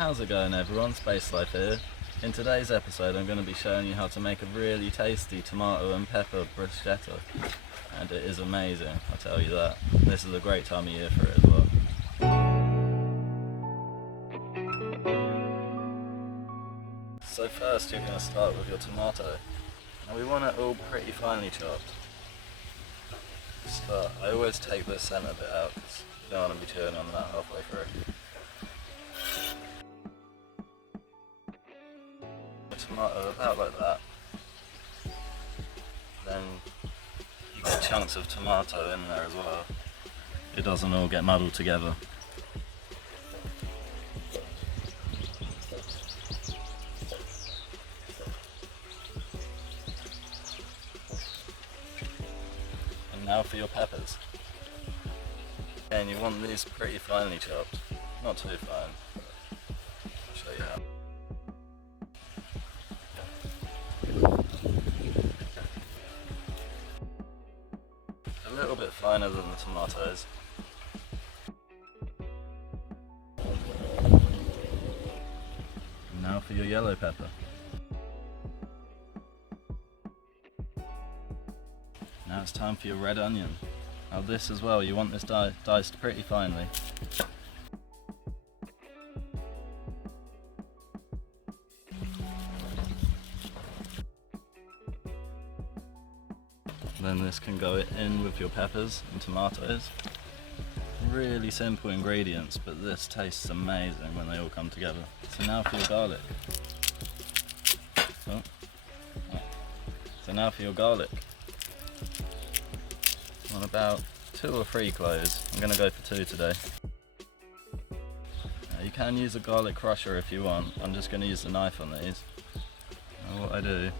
How's it going everyone, Space Life here. In today's episode I'm going to be showing you how to make a really tasty tomato and pepper bruschetta. And it is amazing, I'll tell you that. This is a great time of year for it as well. So first you're going to start with your tomato. Now we want it all pretty finely chopped. I always take the centre bit out because you don't want to be chewing on that halfway through. Tomato about like that. Then you get chunks of tomato in there as well. It doesn't all get muddled together. And now for your peppers. And you want these pretty finely chopped, not too fine. I'll show you how. A little bit finer than the tomatoes. And now for your yellow pepper. Now it's time for your red onion. Now this as well, you want this diced pretty finely. Then this can go in with your peppers and tomatoes. Really simple ingredients, but this tastes amazing when they all come together. So now for your garlic. So now for your garlic. On about 2 or 3 cloves. I'm going to go for 2 today. Now you can use a garlic crusher if you want. I'm just going to use the knife on these. Now what I do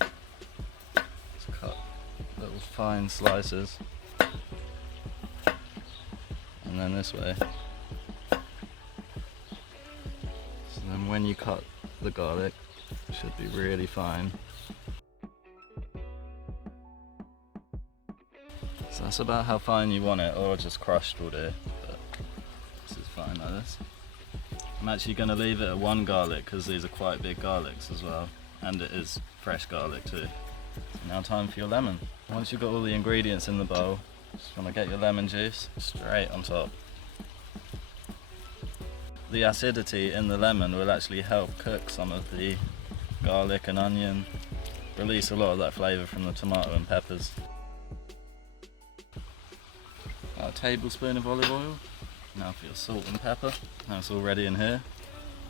is cut little fine slices, and then this way. So then when you cut the garlic, it should be really fine. So that's about how fine you want it, or just crushed will do, but this is fine like this. I'm actually going to leave it at 1 garlic because these are quite big garlics as well, and it is fresh garlic too. Now time for your lemon. Once you've got all the ingredients in the bowl, just want to get your lemon juice straight on top. The acidity in the lemon will actually help cook some of the garlic and onion, release a lot of that flavour from the tomato and peppers. About a tablespoon of olive oil. Now for your salt and pepper. Now it's all ready in here.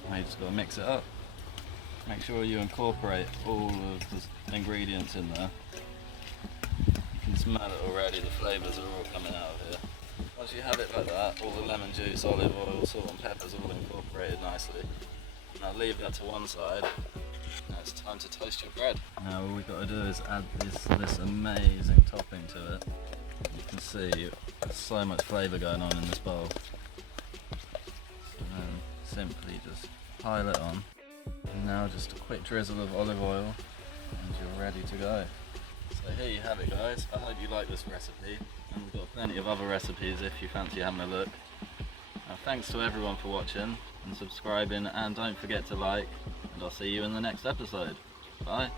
Now you just got to mix it up. Make sure you incorporate all of the ingredients in there. You can smell it already, the flavours are all coming out of here. Once you have it like that, all the lemon juice, olive oil, salt and peppers all incorporated nicely. Now leave that to one side. Now it's time to toast your bread. Now all we've got to do is add this amazing topping to it. You can see there's so much flavour going on in this bowl. So then simply just pile it on. And now just a quick drizzle of olive oil and you're ready to go. So here you have it guys, I hope you like this recipe, and we've got plenty of other recipes if you fancy having a look. Now, thanks to everyone for watching and subscribing, and don't forget to like, and I'll see you in the next episode. Bye!